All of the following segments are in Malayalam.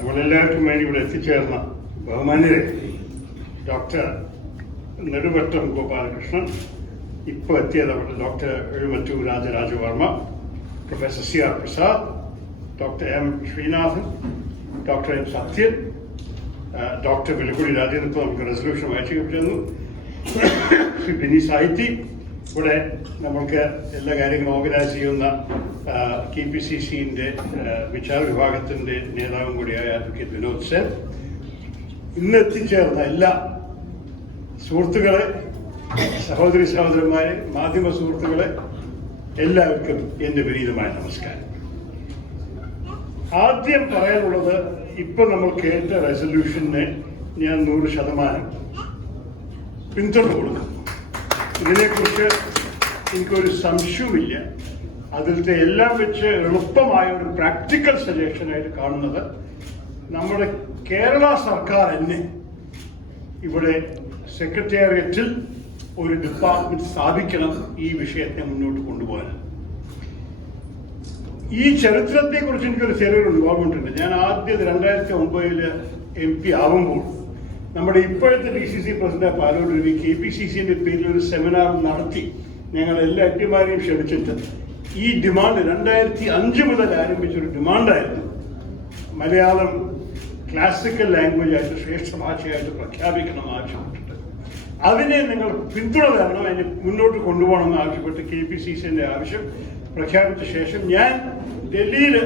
നമ്മളെല്ലാവർക്കും വേണ്ടി ഇവിടെ എത്തിച്ചേർന്ന ബഹുമാന്യരെ ഡോക്ടർ നെടുവട്ടം ഗോപാലകൃഷ്ണൻ, ഇപ്പോൾ എത്തിയത് doctor Ezhumattoor Rajarajavarma, professor C.R. Prasad, doctor M. Sreenathan, doctor M. Sathyan, doctor Velukkudi Rajendran, ഇപ്പോൾ നമുക്ക് റെസൊല്യൂഷൻ വായിച്ചു ശ്രീ ബിനി സാഹിറ്റി, ഇവിടെ നമ്മൾക്ക് എല്ലാ കാര്യങ്ങളും ഓർഗനൈസ് ചെയ്യുന്ന KPCCന്റെ വിചാര വിഭാഗത്തിൻ്റെ നേതാവും കൂടിയായ അഡ്വക്കേറ്റ് വിനോദ് സർ, ഇന്ന് എത്തിച്ചേർന്ന എല്ലാ സുഹൃത്തുക്കളെ, സഹോദരി സഹോദരന്മാരെ, മാധ്യമ സുഹൃത്തുക്കളെ, എല്ലാവർക്കും എൻ്റെ വിനീതമായ നമസ്കാരം. ആദ്യം പറയാനുള്ളത്, ഇപ്പൊ നമ്മൾ കേട്ട റെസൊല്യൂഷനെ ഞാൻ 100% പിന്തുണ കൊടുക്കുന്നു. ഇതിനെക്കുറിച്ച് എനിക്കൊരു സംശയവുമില്ല. അതിലത്തെ എല്ലാം വെച്ച് എളുപ്പമായ ഒരു പ്രാക്ടിക്കൽ സജഷനായിട്ട് കാണുന്നത്, നമ്മുടെ കേരള സർക്കാർ തന്നെ ഇവിടെ സെക്രട്ടേറിയറ്റിൽ ഒരു ഡിപ്പാർട്ട്മെന്റ് സ്ഥാപിക്കണം ഈ വിഷയത്തെ മുന്നോട്ട് കൊണ്ടുപോകാൻ. ഈ ചരിത്രത്തെക്കുറിച്ച് എനിക്കൊരു ചെറിയൊരു ഇൻവോൾവ്മെന്റ് ഉണ്ട്. ഞാൻ ആദ്യം 2009 MP ആവുമ്പോൾ നമ്മുടെ ഇപ്പോഴത്തെ DCC പ്രസിഡന്റ് പാലോട് രവി KPCCന്റെ പേരിൽ ഒരു സെമിനാർ നടത്തി ഞങ്ങൾ എല്ലാ എട്ടിമാരെയും ക്ഷണിച്ചിട്ട് ഈ ഡിമാൻഡ് 2005 മുതൽ ആരംഭിച്ചൊരു ഡിമാൻഡായിരുന്നു, മലയാളം ക്ലാസിക്കൽ ലാംഗ്വേജ് ആയിട്ട് ശ്രേഷ്ഠ ഭാഷയായിട്ട് പ്രഖ്യാപിക്കണം ആവശ്യപ്പെട്ടിട്ട് അതിനെ നിങ്ങൾ പിന്തുണ തരണം, അതിനെ മുന്നോട്ട് കൊണ്ടുപോകണമെന്ന് ആവശ്യപ്പെട്ട് KPCCന്റെ ആവശ്യം പ്രഖ്യാപിച്ച ശേഷം ഞാൻ ഡൽഹിയിൽ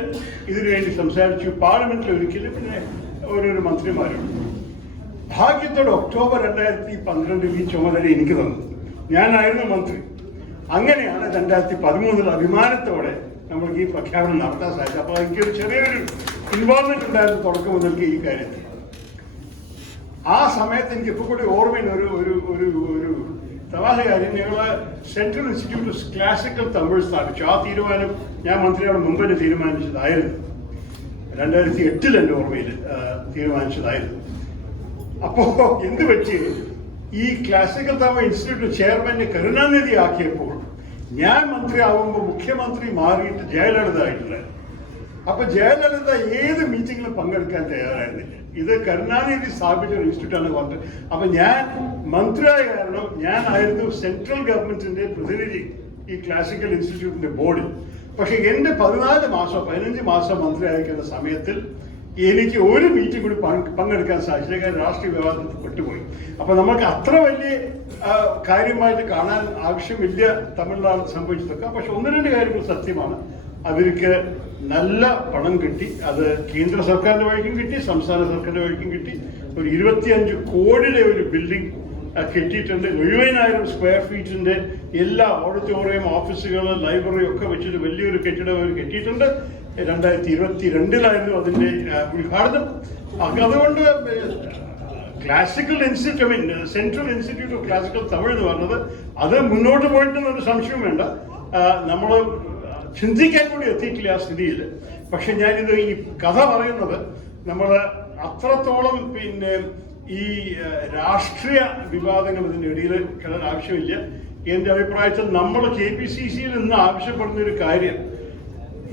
ഇതിനുവേണ്ടി സംസാരിച്ചു. പാർലമെന്റിൽ ഒരിക്കലും, പിന്നെ ഓരോരോ മന്ത്രിമാരും. ഭാഗ്യത്തോടെ ഒക്ടോബർ 2012 ഈ ചുമതല എനിക്ക് തന്നു. ഞാനായിരുന്നു മന്ത്രി. അങ്ങനെയാണ് 2013 അഭിമാനത്തോടെ നമ്മൾക്ക് ഈ പ്രഖ്യാപനം നടത്താൻ സാധിച്ചത്. അപ്പോൾ എനിക്കൊരു ചെറിയൊരു ഇൻവോൾവ്മെന്റ് ഉണ്ടായിരുന്നു തുടക്കം മുതൽക്ക് ഈ കാര്യത്തിൽ. ആ സമയത്ത് എനിക്ക് ഇപ്പോൾ കൂടി ഓർമ്മയിൽ ഒരു തമാശ കാര്യം, ഞങ്ങൾ central institute of classical Tamil സ്ഥാപിച്ചു. ആ തീരുമാനം ഞാൻ മന്ത്രിയോട് മുമ്പ് തീരുമാനിച്ചതായിരുന്നു. 2008 എൻ്റെ ഓർമ്മയിൽ തീരുമാനിച്ചതായിരുന്നു. അപ്പോ എന്ത് വെച്ച് ഈ ക്ലാസിക്കൽ തമിഴ് ഇൻസ്റ്റിറ്റ്യൂട്ട് ചെയർമാനെ കരുണാനിധി ആക്കിയപ്പോൾ ഞാൻ മന്ത്രിയാവുമ്പോൾ മുഖ്യമന്ത്രി മാറിയിട്ട് ജയലളിത ആയിട്ടില്ല. അപ്പൊ ജയലളിത ഏത് മീറ്റിംഗിലും പങ്കെടുക്കാൻ തയ്യാറായിരുന്നില്ല. ഇത് കരുണാനിധി സ്ഥാപിച്ച ഒരു ഇൻസ്റ്റിറ്റ്യൂട്ടാണ് പറഞ്ഞത്. അപ്പൊ ഞാൻ മന്ത്രിയായ കാരണം ഞാനായിരുന്നു സെൻട്രൽ ഗവൺമെന്റിന്റെ പ്രതിനിധി ഈ ക്ലാസിക്കൽ ഇൻസ്റ്റിറ്റ്യൂട്ടിന്റെ ബോർഡിൽ. പക്ഷെ എന്റെ 15 മാസം മന്ത്രി ആയിരിക്കുന്ന സമയത്തിൽ എനിക്ക് ഒരു മീറ്റിംഗ് കൂടി പങ്കെടുക്കാൻ സാധിച്ചില്ല. കാരണം രാഷ്ട്രീയ വിവാദത്തിൽ പെട്ടുപോയി. അപ്പൊ നമുക്ക് അത്ര വലിയ കാര്യമായിട്ട് കാണാൻ ആവശ്യമില്ല തമിഴ്നാട് സംഭവിച്ചതൊക്കെ. പക്ഷെ 1-2 കാര്യങ്ങൾ സത്യമാണ്. അവർക്ക് നല്ല പണം കിട്ടി. അത് കേന്ദ്ര സർക്കാരിന്റെ വഴിക്കും കിട്ടി, സംസ്ഥാന സർക്കാരിന്റെ വഴിക്കും കിട്ടി. ഒരു 25 കോടിയുടെ ഒരു ബിൽഡിംഗ് കെട്ടിയിട്ടുണ്ട്. 70,000 സ്ക്വയർ ഫീറ്റിന്റെ എല്ലാ ഓഡിറ്റോറിയം, ഓഫീസുകൾ, ലൈബ്രറി ഒക്കെ വെച്ചിട്ട് വലിയൊരു കെട്ടിടം അവർ കെട്ടിയിട്ടുണ്ട്. 2022 അതിന്റെ ഉദ്ഘാടനം. അതുകൊണ്ട് classical institute, central institute of classical Tamil എന്ന് പറഞ്ഞത് അത് മുന്നോട്ട് പോയിട്ടൊന്നും സംശയം വേണ്ട. നമ്മൾ ചിന്തിക്കാൻ കൂടി എത്തിയിട്ടില്ല ആ സ്ഥിതിയിൽ. പക്ഷെ ഞാനിത് ഈ കഥ പറയുന്നത് നമ്മൾ അത്രത്തോളം ഈ രാഷ്ട്രീയ വിവാദങ്ങൾ ഇതിൻ്റെ ഇടയിൽ കിടാൻ ആവശ്യമില്ല. എൻ്റെ അഭിപ്രായത്തിൽ നമ്മൾ KPCCയിൽ നിന്ന് ആവശ്യപ്പെടുന്ന ഒരു കാര്യം,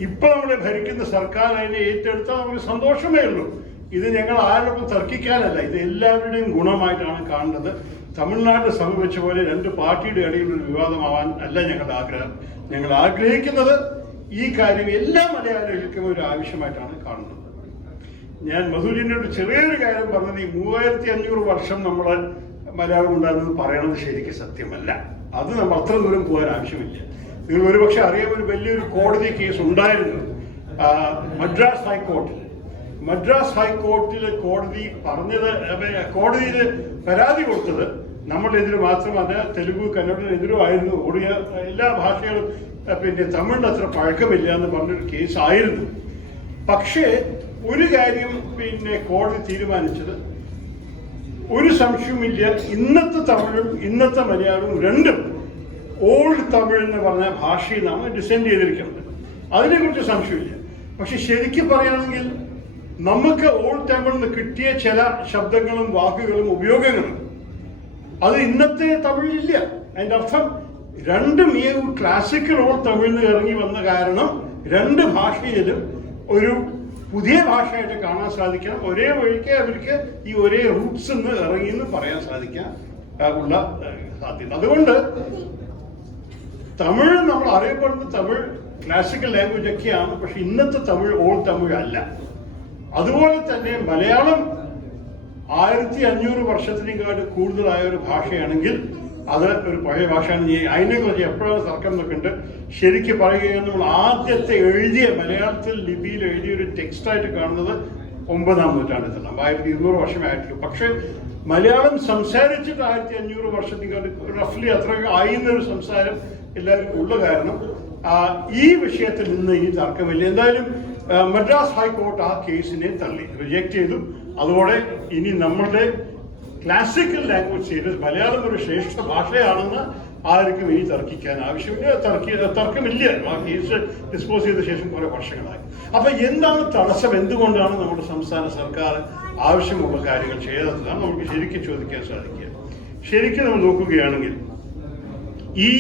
ഇപ്പൊ നമ്മളെ ഭരിക്കുന്ന സർക്കാർ അതിനെ ഏറ്റെടുത്താൽ നമുക്ക് സന്തോഷമേ ഉള്ളൂ. ഇത് ഞങ്ങൾ ആരോടും തർക്കിക്കാനല്ല, ഇത് എല്ലാവരുടെയും ഗുണമായിട്ടാണ് കാണുന്നത്. തമിഴ്നാട്ടിൽ സംഭവിച്ച പോലെ 2 പാർട്ടിയുടെ ഇടയിൽ ഒരു വിവാദമാവാൻ അല്ല ഞങ്ങളുടെ ആഗ്രഹം. ഞങ്ങൾ ആഗ്രഹിക്കുന്നത് ഈ കാര്യം എല്ലാ മലയാളികൾക്കും ഒരു ആവശ്യമായിട്ടാണ് കാണുന്നത്. ഞാൻ മധുരിനോട് ചെറിയൊരു കാര്യം പറഞ്ഞത്, ഈ 3500 വർഷം നമ്മളെ മലയാളം ഉണ്ടാകുന്നത് പറയണത് ശരിക്കും സത്യമല്ല. അത് നമ്മൾ അത്ര ദൂരം പോകാൻ ആവശ്യമില്ല. നിങ്ങൾ ഒരുപക്ഷെ അറിയാൻ ഒരു വലിയൊരു കോടതി കേസ് ഉണ്ടായിരുന്നു മദ്രാസ് ഹൈക്കോർട്ടിൽ. മദ്രാസ് ഹൈക്കോർട്ടിൽ കോടതി പറഞ്ഞത്, കോടതിയിൽ പരാതി കൊടുത്തത് നമ്മളെതിരെ മാത്രമല്ല, തെലുഗു, കന്നഡത്തിനെതിരും ആയിരുന്നു. ഒടിയ എല്ലാ ഭാഷകളും, പിന്നെ തമിഴിന് അത്ര പഴക്കമില്ല എന്ന് പറഞ്ഞൊരു കേസായിരുന്നു. പക്ഷേ ഒരു കാര്യം കോടതി തീരുമാനിച്ചത്, ഒരു സംശയവുമില്ല, ഇന്നത്തെ തമിഴും ഇന്നത്തെ മലയാളവും രണ്ടും ഓൾഡ് തമിഴ് എന്ന് പറഞ്ഞ ഭാഷയിൽ നാം ഡിസെൻഡ് ചെയ്തിരിക്കുന്നത്. അതിനെക്കുറിച്ച് സംശയമില്ല. പക്ഷെ ശരിക്കും പറയുകയാണെങ്കിൽ നമുക്ക് ഓൾഡ് തമിഴിൽ നിന്ന് കിട്ടിയ ചില ശബ്ദങ്ങളും വാക്കുകളും ഉപയോഗങ്ങളും അത് ഇന്നത്തെ തമിഴിലില്ല. അതിൻ്റെ അർത്ഥം രണ്ടും ഈ ക്ലാസിക്കൽ ഓൾഡ് തമിഴിൽ നിന്ന് ഇറങ്ങി വന്ന കാരണം 2 ഭാഷയിലും ഒരു പുതിയ ഭാഷയായിട്ട് കാണാൻ സാധിക്കണം. ഒരേ വഴിക്ക് അവർക്ക് ഈ ഒരേ റൂട്ട്സ് എന്ന് ഇറങ്ങിയെന്ന് പറയാൻ സാധിക്കാൻ ഉള്ള സാധ്യത. അതുകൊണ്ട് തമിഴ് നമ്മൾ അറിയപ്പെടുന്ന തമിഴ് ക്ലാസിക്കൽ ലാംഗ്വേജ് ഒക്കെയാണ്, പക്ഷെ ഇന്നത്തെ തമിഴ് ഓൾഡ് തമിഴ് അല്ല. അതുപോലെ തന്നെ മലയാളം 1500 വർഷത്തിനേക്കാൾ കൂടുതലായ ഒരു ഭാഷയാണെങ്കിൽ അത് ഒരു പഴയ ഭാഷയാണ്. അതിനെക്കുറിച്ച് എപ്പോഴാണ് തർക്കം നിൽക്കുന്നുണ്ട്. ശരിക്കും പറയുകയാണ്, നമ്മൾ ആദ്യത്തെ എഴുതിയ മലയാളത്തിൽ ലിപിയിൽ എഴുതിയ ഒരു ടെക്സ്റ്റായിട്ട് കാണുന്നത് 9ാം നൂറ്റാണ്ടിൽ തന്നെ, 1200 വർഷമായിട്ടുള്ളൂ. പക്ഷെ മലയാളം സംസാരിച്ചിട്ട് 1500 വർഷത്തേക്കാൾ റഫ്ലി അത്രയും ആയിരുന്നൊരു സംസാരം എല്ലാവർക്കും ഉള്ള കാരണം ഈ വിഷയത്തിൽ നിന്ന് ഇനി തർക്കമില്ല. എന്തായാലും മദ്രാസ് ഹൈക്കോർട്ട് ആ കേസിനെ തള്ളി, റിജക്ട് ചെയ്തു. അതോടെ ഇനി നമ്മളുടെ ക്ലാസിക്കൽ ലാംഗ്വേജ് ചെയ്ത് മലയാളം ഒരു ശ്രേഷ്ഠ ഭാഷയാണെന്ന് ആർക്കും ഇനി തർക്കിക്കാൻ ആവശ്യമില്ല, തർക്കമില്ല. ആ കേസ് ഡിസ്പോസ് ചെയ്ത ശേഷം കുറെ വർഷങ്ങളായി. അപ്പൊ എന്താണ് തടസ്സം? എന്തുകൊണ്ടാണ് നമ്മുടെ സംസ്ഥാന സർക്കാർ ആവശ്യമുള്ള കാര്യങ്ങൾ ചെയ്യാത്തതാണ് നമുക്ക് ശരിക്കും ചോദിക്കാൻ സാധിക്കുക. ശരിക്കും നമ്മൾ നോക്കുകയാണെങ്കിൽ ഈ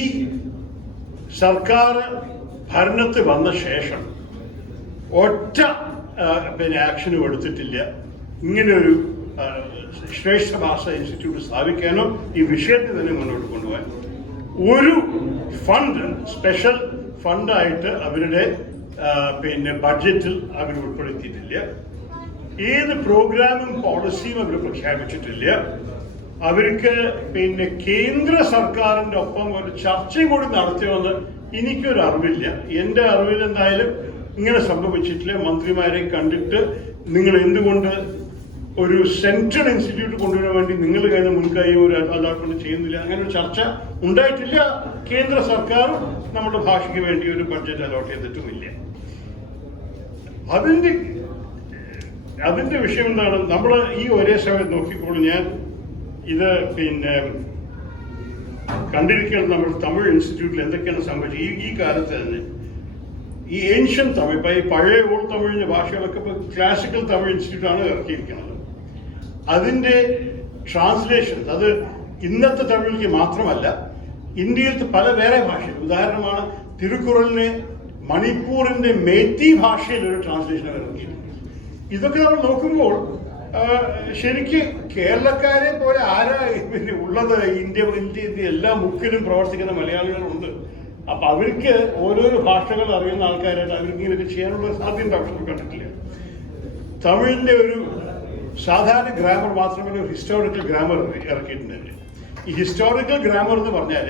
സർക്കാർ ഭരണത്തിൽ വന്ന ശേഷം ഒറ്റ ആക്ഷനും എടുത്തിട്ടില്ല ഇങ്ങനെ ഒരു ശ്രേഷ്ഠ ഭാഷ ഇൻസ്റ്റിറ്റ്യൂട്ട് സ്ഥാപിക്കാനോ ഈ വിഷയത്തിൽ തന്നെ മുന്നോട്ട് കൊണ്ടുപോകാൻ. ഒരു ഫണ്ട്, സ്പെഷ്യൽ ഫണ്ടായിട്ട് അവരുടെ ബഡ്ജറ്റിൽ അവർ ഉൾപ്പെടുത്തിയിട്ടില്ല. ഏത് പ്രോഗ്രാമും പോളിസിയും അവർ പ്രഖ്യാപിച്ചിട്ടില്ല. അവർക്ക് കേന്ദ്ര സർക്കാരിന്റെ ഒപ്പം ഒരു ചർച്ചയും കൂടി നടത്തിയെന്ന് എനിക്കൊരു അറിവില്ല. എൻ്റെ അറിവിൽ എന്തായാലും ഇങ്ങനെ സംഭവിച്ചിട്ടില്ല. മന്ത്രിമാരെ കണ്ടിട്ട് നിങ്ങൾ എന്തുകൊണ്ട് ഒരു സെൻട്രൽ ഇൻസ്റ്റിറ്റ്യൂട്ട് കൊണ്ടുവരാൻ വേണ്ടി നിങ്ങൾ കഴിഞ്ഞ മുൻകൈ ഒരു അലോട്ട്മെന്റ് ചെയ്യുന്നില്ല, അങ്ങനെ ഒരു ചർച്ച ഉണ്ടായിട്ടില്ല. കേന്ദ്ര സർക്കാർ നമ്മുടെ ഭാഷയ്ക്ക് വേണ്ടി ഒരു ബഡ്ജറ്റ് അലോട്ട് ചെയ്തിട്ടുമില്ല. അതിന്റെ വിഷയം എന്താണ്? നമ്മൾ ഈ ഒരേ സമയത്ത് നോക്കിക്കോളൂ. ഞാൻ ഇത് കണ്ടിരിക്കുന്നത് നമ്മൾ തമിഴ് ഇൻസ്റ്റിറ്റ്യൂട്ടിൽ എന്തൊക്കെയാണ് സംഭവിച്ചത് ഈ കാലത്ത് തന്നെ. ഈ ഏൻഷ്യൻ തമിഴ്, ഇപ്പൊ ഈ പഴയ ഓൾഡ് തമിഴിന്റെ ഭാഷകളൊക്കെ ഇപ്പൊ ക്ലാസിക്കൽ തമിഴ് ഇൻസ്റ്റിറ്റ്യൂട്ടാണ് ഇറക്കിയിരിക്കുന്നത്. അതിന്റെ ട്രാൻസ്ലേഷൻ അത് ഇന്നത്തെ തമിഴിലേക്ക് മാത്രമല്ല, ഇന്ത്യയിലത്തെ പല വേറെ ഭാഷകൾ, ഉദാഹരണമാണ് തിരുക്കുറളിനെ മണിപ്പൂരിന്റെ മേത്തി ഭാഷയിൽ ഒരു ട്രാൻസ്ലേഷൻ ഇറക്കിയിട്ടുണ്ട്. ഇതൊക്കെ നമ്മൾ നോക്കുമ്പോൾ ശരിക്ക് കേരളക്കാരെ പോലെ ആരാ ഉള്ളത്? ഇന്ത്യയുടെ എല്ലാ മുക്കിലും പ്രവർത്തിക്കുന്ന മലയാളികളുണ്ട്. അപ്പൊ അവർക്ക് ഓരോരോ ഭാഷകൾ അറിയുന്ന ആൾക്കാരായിട്ട് അവർക്ക് ഇങ്ങനെയൊക്കെ ചെയ്യാനുള്ള സാധ്യത അവസരം കണ്ടിട്ടില്ല. തമിഴിന്റെ ഒരു സാധാരണ ഗ്രാമർ മാത്രമല്ല, ഒരു ഹിസ്റ്റോറിക്കൽ ഗ്രാമർ ഇറക്കിയിട്ടുണ്ട്. ഈ ഹിസ്റ്റോറിക്കൽ ഗ്രാമർ എന്ന് പറഞ്ഞാൽ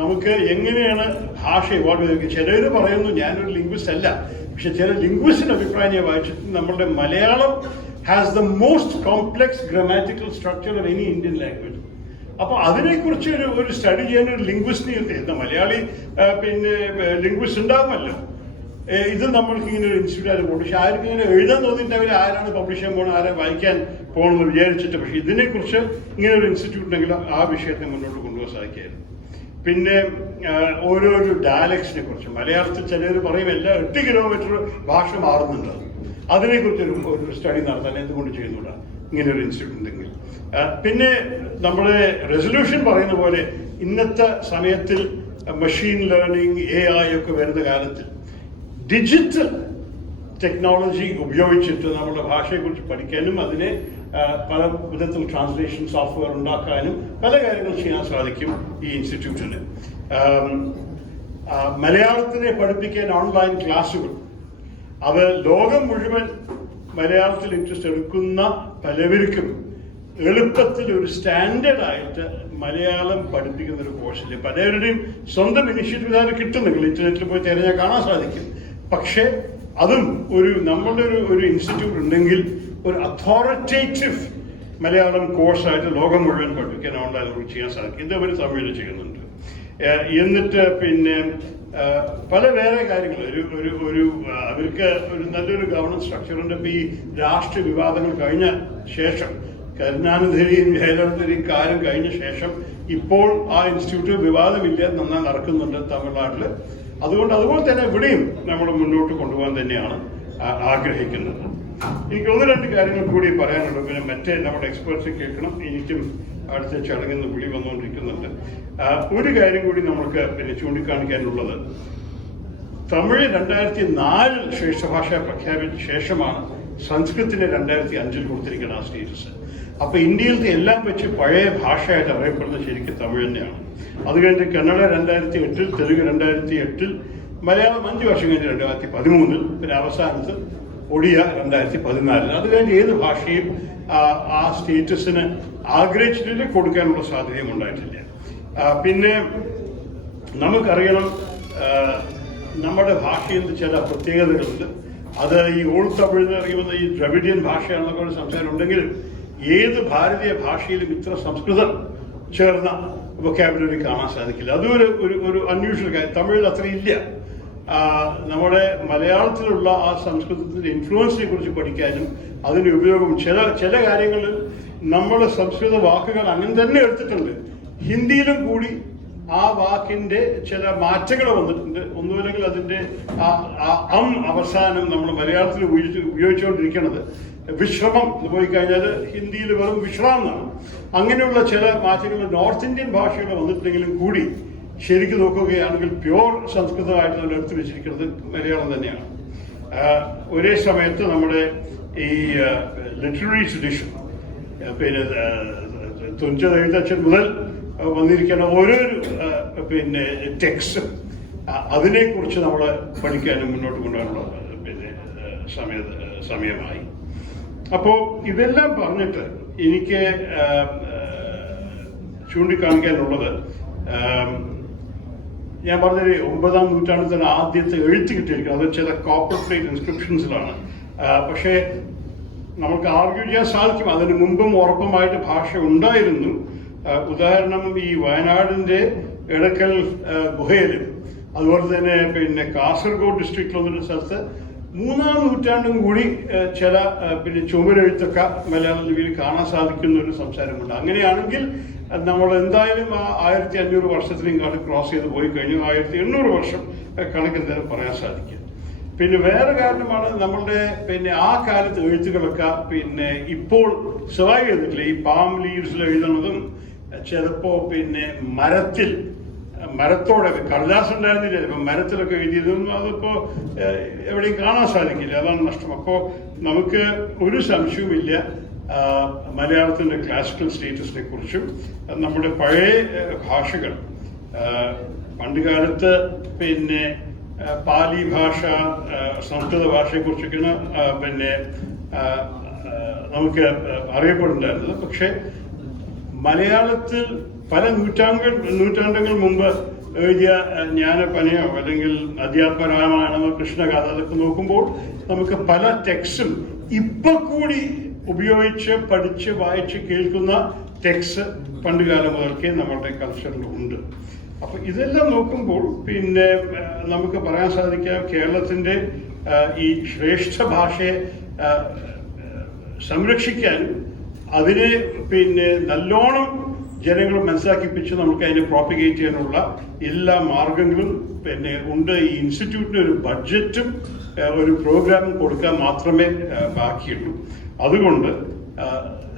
നമുക്ക് എങ്ങനെയാണ് ഭാഷ ഇവോൾവ് ചെയ്ത്, ചിലർ പറയുന്നു ഞാനൊരു ലിംഗ്വിസ്റ്റ് അല്ല, പക്ഷെ ചില ലിംഗ്വിസ്റ്റിന്റെ അഭിപ്രായം ഞാൻ വായിച്ചിട്ട് നമ്മളുടെ Malayalam has the most complex grammatical structure of any Indian language. അപ്പൊ അതിനെക്കുറിച്ച് ഒരു സ്റ്റഡി ചെയ്യാൻ ഒരു ലിംഗ്വിസ്റ്റിനെ എന്താ മലയാളി ലിംഗ്വിസ്റ്റ് ഉണ്ടാകുമല്ലോ. ഇത് നമ്മൾക്ക് ഇങ്ങനെ ഒരു ഇൻസ്റ്റിറ്റ്യൂട്ട് പോകും. പക്ഷെ ആർക്കും ഇങ്ങനെ എഴുതാൻ തോന്നിയിട്ട് അവർ ആരാണ് പബ്ലിഷ് ചെയ്യാൻ പോകണം, ആരെ വായിക്കാൻ പോകണമെന്ന് വിചാരിച്ചിട്ട്. പക്ഷെ ഇതിനെക്കുറിച്ച് ഇങ്ങനെ ഒരു ഇൻസ്റ്റിറ്റ്യൂട്ട് ഉണ്ടെങ്കിൽ ആ വിഷയത്തെ മുന്നോട്ട് കൊണ്ടുപോകാൻ സാധിക്കായിരുന്നു. പിന്നെ ഓരോരോ ഡയലക്ട്സിനെ കുറിച്ച് മലയാളത്തിൽ ചിലർ പറയും എല്ലാം 8 കിലോമീറ്റർ ഭാഷ മാറുന്നുണ്ട്. അതിനെക്കുറിച്ച് ഒരു സ്റ്റഡി നടത്താൻ എന്തുകൊണ്ട് ചെയ്യുന്നില്ല ഇങ്ങനെ ഒരു ഇൻസ്റ്റിറ്റ്യൂട്ട് ഉണ്ടെങ്കിൽ. പിന്നെ നമ്മുടെ റെസൊല്യൂഷൻ പറയുന്ന പോലെ ഇന്നത്തെ സമയത്തിൽ മെഷീൻ ലേണിംഗ്, AI ഒക്കെ വരുന്ന കാലത്തിൽ ഡിജിറ്റൽ ടെക്നോളജി ഉപയോഗിച്ചിട്ട് നമ്മുടെ ഭാഷയെക്കുറിച്ച് പഠിക്കാനും അതിനെ പല വിധത്തിൽ ട്രാൻസ്ലേഷൻ സോഫ്റ്റ്വെയർ ഉണ്ടാക്കാനും പല കാര്യങ്ങൾ ചെയ്യാൻ സാധിക്കും ഈ ഇൻസ്റ്റിറ്റ്യൂട്ടിന്. മലയാളത്തിനെ പഠിപ്പിക്കാൻ ഓൺലൈൻ ക്ലാസ്സുകൾ, അത് ലോകം മുഴുവൻ മലയാളത്തിൽ ഇൻട്രസ്റ്റ് എടുക്കുന്ന പലവർക്കും എളുപ്പത്തിൽ ഒരു സ്റ്റാൻഡേർഡ് ആയിട്ട് മലയാളം പഠിപ്പിക്കുന്ന ഒരു കോഴ്സില്ല. പലരുടെയും സ്വന്തം ഇനിഷ്യേറ്റീവ് അത് കിട്ടും. നിങ്ങൾ ഇന്റർനെറ്റിൽ പോയി തിരഞ്ഞാൽ കാണാൻ സാധിക്കും. പക്ഷെ അതും നമ്മളുടെ ഒരു ഇൻസ്റ്റിറ്റ്യൂട്ട് ഉണ്ടെങ്കിൽ ഒരു അതോറിറ്റേറ്റീവ് മലയാളം കോഴ്സായിട്ട് ലോകം മുഴുവൻ പഠിപ്പിക്കാൻ ഓൺലൈൻ നമുക്ക് ചെയ്യാൻ സാധിക്കും. ഇത് അവർ തമിഴിൽ ചെയ്യുന്നുണ്ട്. എന്നിട്ട് പല വേറെ കാര്യങ്ങൾ അവർക്ക് ഒരു നല്ലൊരു ഗവർണൻസ് സ്ട്രക്ചറുണ്ട്. ഇപ്പൊ ഈ രാഷ്ട്രീയ വിവാദങ്ങൾ കഴിഞ്ഞ ശേഷം, കരുണാനിധിയും ജയലളിതയും കാര്യം കഴിഞ്ഞ ശേഷം ഇപ്പോൾ ആ ഇൻസ്റ്റിറ്റ്യൂട്ട് വിവാദമില്ല, നന്നായി നടക്കുന്നുണ്ട് തമിഴ്നാട്ടിൽ. അതുപോലെ തന്നെ ഇവിടെയും നമ്മൾ മുന്നോട്ട് കൊണ്ടുപോകാൻ തന്നെയാണ് ആഗ്രഹിക്കുന്നത്. എനിക്ക് 1-2 കാര്യങ്ങൾ കൂടി പറയാനുള്ളൂ. പിന്നെ മറ്റേ നമ്മുടെ എക്സ്പേർട്സ് കേൾക്കണം. എനിക്കും അടുത്ത ചടങ്ങിൽ നിന്ന് വിളി വന്നുകൊണ്ടിരിക്കുന്നുണ്ട്. ഒരു കാര്യം കൂടി നമുക്ക് ചൂണ്ടിക്കാണിക്കാനുള്ളത്, തമിഴ് 2004 ശ്രേഷ്ഠഭാഷ പ്രഖ്യാപിച്ച ശേഷമാണ് സംസ്കൃതത്തിന് 2005 കൊടുത്തിരിക്കുന്ന ആ സ്റ്റേറ്റസ്. അപ്പൊ ഇന്ത്യയിലത്തെ എല്ലാം വെച്ച് പഴയ ഭാഷയായിട്ട് അറിയപ്പെടുന്നത് ശരിക്കും തമിഴ് തന്നെയാണ്. അത് കഴിഞ്ഞിട്ട് കന്നഡ 2008, തെലുങ്ക് 2008, മലയാളം 5 വർഷം കഴിഞ്ഞ് 2013, പിന്നെ അവസാനത്ത് ഒഡിയ 2014. അത് കഴിഞ്ഞ് ഏത് ഭാഷയും ആ സ്റ്റേറ്റസിന് ആഗ്രഹിച്ചിട്ട് കൊടുക്കാനുള്ള സാധ്യതയും ഉണ്ടായിട്ടില്ല. പിന്നെ നമുക്കറിയണം, നമ്മുടെ ഭാഷയിൽ ചില പ്രത്യേകതകളുണ്ട്. അത് ഈ ഓൾഡ് തമിഴ് എന്ന് അറിയുന്ന ഈ ദ്രവിഡിയൻ ഭാഷയാണെന്നൊക്കെ സംസാരം ഉണ്ടെങ്കിലും ഏത് ഭാരതീയ ഭാഷയിലും ഇത്ര സംസ്കൃതം ചേർന്ന വൊക്കാബുലറി കാണാൻ സാധിക്കില്ല. അതൊരു ഒരു അൺയൂഷ്വൽ കാര്യം. തമിഴിൽ അത്ര ഇല്ല. നമ്മുടെ മലയാളത്തിലുള്ള ആ സംസ്കൃതത്തിൻ്റെ ഇൻഫ്ലുവൻസിനെ കുറിച്ച് പഠിക്കാനും അതിൻ്റെ ഉപയോഗം ചില കാര്യങ്ങളിൽ നമ്മൾ സംസ്കൃത വാക്കുകൾ അങ്ങനെ തന്നെ എടുത്തിട്ടുണ്ട്. ഹിന്ദിയിലും കൂടി ആ വാക്കിൻ്റെ ചില മാറ്റങ്ങൾ വന്നിട്ടുണ്ട്. ഒന്നുമില്ലെങ്കിൽ അതിൻ്റെ അവസാനം നമ്മൾ മലയാളത്തിൽ ഉപയോഗിച്ചുകൊണ്ടിരിക്കുന്നത് വിശ്രമം എന്ന് പോയി കഴിഞ്ഞാൽ ഹിന്ദിയിൽ വെറും വിശ്രാം എന്നാണ്. അങ്ങനെയുള്ള ചില മാറ്റങ്ങൾ നോർത്ത് ഇന്ത്യൻ ഭാഷകൾ വന്നിട്ടുണ്ടെങ്കിലും കൂടി ശരിക്കും നോക്കുകയാണെങ്കിൽ പ്യോർ സംസ്കൃതമായിട്ട് നമ്മൾ എടുത്തു വെച്ചിരിക്കുന്നത് മലയാളം തന്നെയാണ്. ഒരേ സമയത്ത് നമ്മുടെ ഈ ലിറ്റററി ട്രഡീഷൻ, പിന്നെ തുഞ്ചൻ എഴുത്തച്ഛൻ മുതൽ വന്നിരിക്കുന്ന ഓരോരു പിന്നെ ടെക്സ്റ്റും അതിനെക്കുറിച്ച് നമ്മൾ പഠിക്കാനും മുന്നോട്ട് കൊണ്ടുപോകാനുള്ള പിന്നെ സമയമായി. അപ്പോൾ ഇതെല്ലാം പറഞ്ഞിട്ട് എനിക്ക് ചൂണ്ടിക്കാണിക്കാനുള്ളത്, ഞാൻ പറഞ്ഞത് 9ാം നൂറ്റാണ്ടിൽ തന്നെ ആദ്യത്തെ എഴുത്ത് കിട്ടിയിരിക്കുന്നത് അത് ചില കോപ്പർ പ്ലേറ്റ് ഇൻസ്ക്രിപ്ഷൻസിലാണ്. പക്ഷേ നമുക്ക് ആർഗ്യൂ ചെയ്യാൻ സാധിക്കും അതിന് മുമ്പും ഉറപ്പമായിട്ട് ഭാഷ ഉണ്ടായിരുന്നു. ഉദാഹരണം, ഈ വയനാടിൻ്റെ എടക്കൽ ഗുഹയിലും അതുപോലെ തന്നെ പിന്നെ കാസർഗോഡ് ഡിസ്ട്രിക്റ്റിലൊന്നൊരു സ്ഥലത്ത് 3ാം നൂറ്റാണ്ടും കൂടി ചില പിന്നെ ചുമരെഴുത്തൊക്കെ മലയാള ലിപിയിൽ കാണാൻ സാധിക്കുന്ന ഒരു സംസാരമുണ്ട്. അങ്ങനെയാണെങ്കിൽ നമ്മൾ എന്തായാലും ആ 1500 വർഷത്തിലും ക്രോസ് ചെയ്ത് പോയി കഴിഞ്ഞു. 1800 വർഷം കണക്കെന്തായാലും പറയാൻ സാധിക്കും. പിന്നെ വേറെ കാരണമാണ് നമ്മളുടെ പിന്നെ ആ കാലത്ത് എഴുത്തുകളൊക്കെ പിന്നെ ഇപ്പോൾ സർവൈവ് ചെയ്തിട്ടില്ല. ഈ പാം ലീവ്സിൽ എഴുതുന്നതും ചിലപ്പോൾ പിന്നെ മരത്തോടെ കടലാസ് ഉണ്ടായിരുന്നില്ല, ഇപ്പം മരത്തിലൊക്കെ എഴുതിയതും അതിപ്പോൾ എവിടെയും കാണാൻ സാധിക്കില്ല. അതാണ് നഷ്ടം. അപ്പോൾ നമുക്ക് ഒരു സംശയവുമില്ല മലയാളത്തിൻ്റെ ക്ലാസിക്കൽ സ്റ്റേറ്റസിനെ കുറിച്ചും നമ്മുടെ പഴയ ഭാഷകൾ പണ്ടുകാലത്ത് പിന്നെ പാലി ഭാഷ, സംസ്കൃത ഭാഷയെക്കുറിച്ചൊക്കെയാണ് പിന്നെ നമുക്ക് അറിയപ്പെടുന്നുണ്ടായിരുന്നത്. പക്ഷേ മലയാളത്തിൽ പല നൂറ്റാണ്ടുകൾ മുമ്പ് എഴുതിയ ജ്ഞാനപനയോ അല്ലെങ്കിൽ അധ്യാത്മരാമായണമോ കൃഷ്ണഗാഥ അതൊക്കെ നോക്കുമ്പോൾ നമുക്ക് പല ടെക്സ്റ്റും ഇപ്പൊ കൂടി ഉപയോഗിച്ച് പഠിച്ച് വായിച്ച് കേൾക്കുന്ന ടെക്സ്റ്റ് പണ്ടുകാലം മുതൽക്കേ നമ്മളുടെ കൾച്ചറിൽ ഉണ്ട്. അപ്പൊ ഇതെല്ലാം നോക്കുമ്പോൾ പിന്നെ നമുക്ക് പറയാൻ സാധിക്കാം കേരളത്തിൻ്റെ ഈ ശ്രേഷ്ഠ ഭാഷയെ സംരക്ഷിക്കാനും അതിനെ പിന്നെ നല്ലോണം ജനങ്ങൾ മനസ്സിലാക്കിപ്പിച്ച് നമുക്ക് അതിനെ പ്രോപ്പിഗേറ്റ് ചെയ്യാനുള്ള എല്ലാ മാർഗങ്ങളും പിന്നെ ഉണ്ട്. ഈ ഇൻസ്റ്റിറ്റ്യൂട്ടിന് ഒരു ബഡ്ജറ്റും ഒരു പ്രോഗ്രാമും കൊടുക്കാൻ മാത്രമേ ബാക്കിയുള്ളൂ. അതുകൊണ്ട്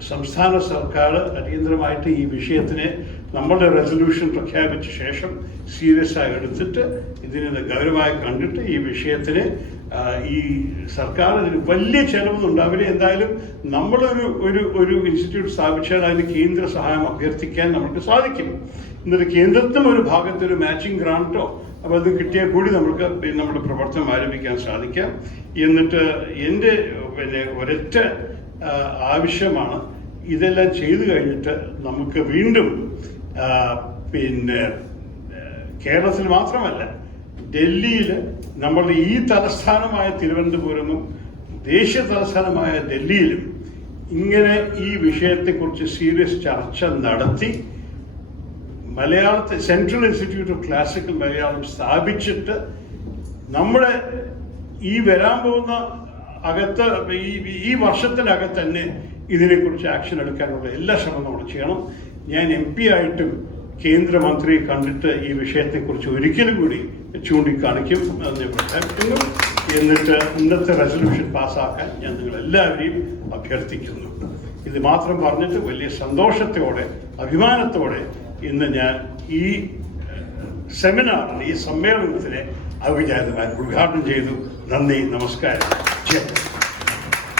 സംസ്ഥാന സർക്കാർ അടിയന്തരമായിട്ട് ഈ വിഷയത്തിനെ നമ്മളുടെ റെസൊല്യൂഷൻ പ്രഖ്യാപിച്ച ശേഷം സീരിയസ് ആയി എടുത്തിട്ട് ഇതിനെ ഗൗരവമായി കണ്ടിട്ട് ഈ വിഷയത്തിന് ഈ സർക്കാർ അതിന് വലിയ ചെലവൊന്നും ഉണ്ടാവില്ല. എന്തായാലും നമ്മളൊരു ഇൻസ്റ്റിറ്റ്യൂട്ട് സ്ഥാപിച്ചാൽ അതിന് കേന്ദ്ര സഹായം അഭ്യർത്ഥിക്കാൻ നമുക്ക് സാധിക്കും. എന്നിട്ട് കേന്ദ്രത്തിലും ഒരു ഭാഗത്തൊരു മാച്ചിങ് ഗ്രാൻറ്റോ അപ്പോൾ അത് കിട്ടിയാൽ കൂടി നമുക്ക് നമ്മുടെ പ്രവർത്തനം ആരംഭിക്കാൻ സാധിക്കാം. എന്നിട്ട് എൻ്റെ പിന്നെ ഒരൊറ്റ ആവശ്യമാണ്, ഇതെല്ലാം ചെയ്തു കഴിഞ്ഞിട്ട് നമുക്ക് വീണ്ടും പിന്നെ കേരളത്തിൽ മാത്രമല്ല ഡൽഹിയിൽ നമ്മളുടെ ഈ തലസ്ഥാനമായ തിരുവനന്തപുരമും ദേശീയ തലസ്ഥാനമായ ഡൽഹിയിലും ഇങ്ങനെ ഈ വിഷയത്തെക്കുറിച്ച് സീരിയസ് ചർച്ച നടത്തി മലയാളത്തെ central institute of classical Malayalam സ്ഥാപിച്ചിട്ട് നമ്മുടെ ഈ വരാൻ പോകുന്ന ഈ വർഷത്തിനകത്ത് തന്നെ ഇതിനെക്കുറിച്ച് ആക്ഷൻ എടുക്കാനുള്ള എല്ലാ ശ്രമവും നമ്മൾ ചെയ്യണം. ഞാൻ MP ആയിട്ടും കേന്ദ്രമന്ത്രിയെ കണ്ടിട്ട് ഈ വിഷയത്തെക്കുറിച്ച് ഒരിക്കലും കൂടി ചൂണ്ടിക്കാണിക്കും എന്ന് ഞാൻ പ്രഖ്യാപിക്കുന്നു. എന്നിട്ട് ഇന്നത്തെ റെസൊല്യൂഷൻ പാസ്സാക്കാൻ ഞാൻ നിങ്ങളെല്ലാവരെയും അഭ്യർത്ഥിക്കുന്നു. ഇത് മാത്രം പറഞ്ഞിട്ട് വലിയ സന്തോഷത്തോടെ അഭിമാനത്തോടെ ഇന്ന് ഞാൻ ഈ സെമിനാറിന് ഈ സമ്മേളനത്തിനെ അത് ഞാൻ ഉദ്ഘാടനം ചെയ്തു. നന്ദി, നമസ്കാരം.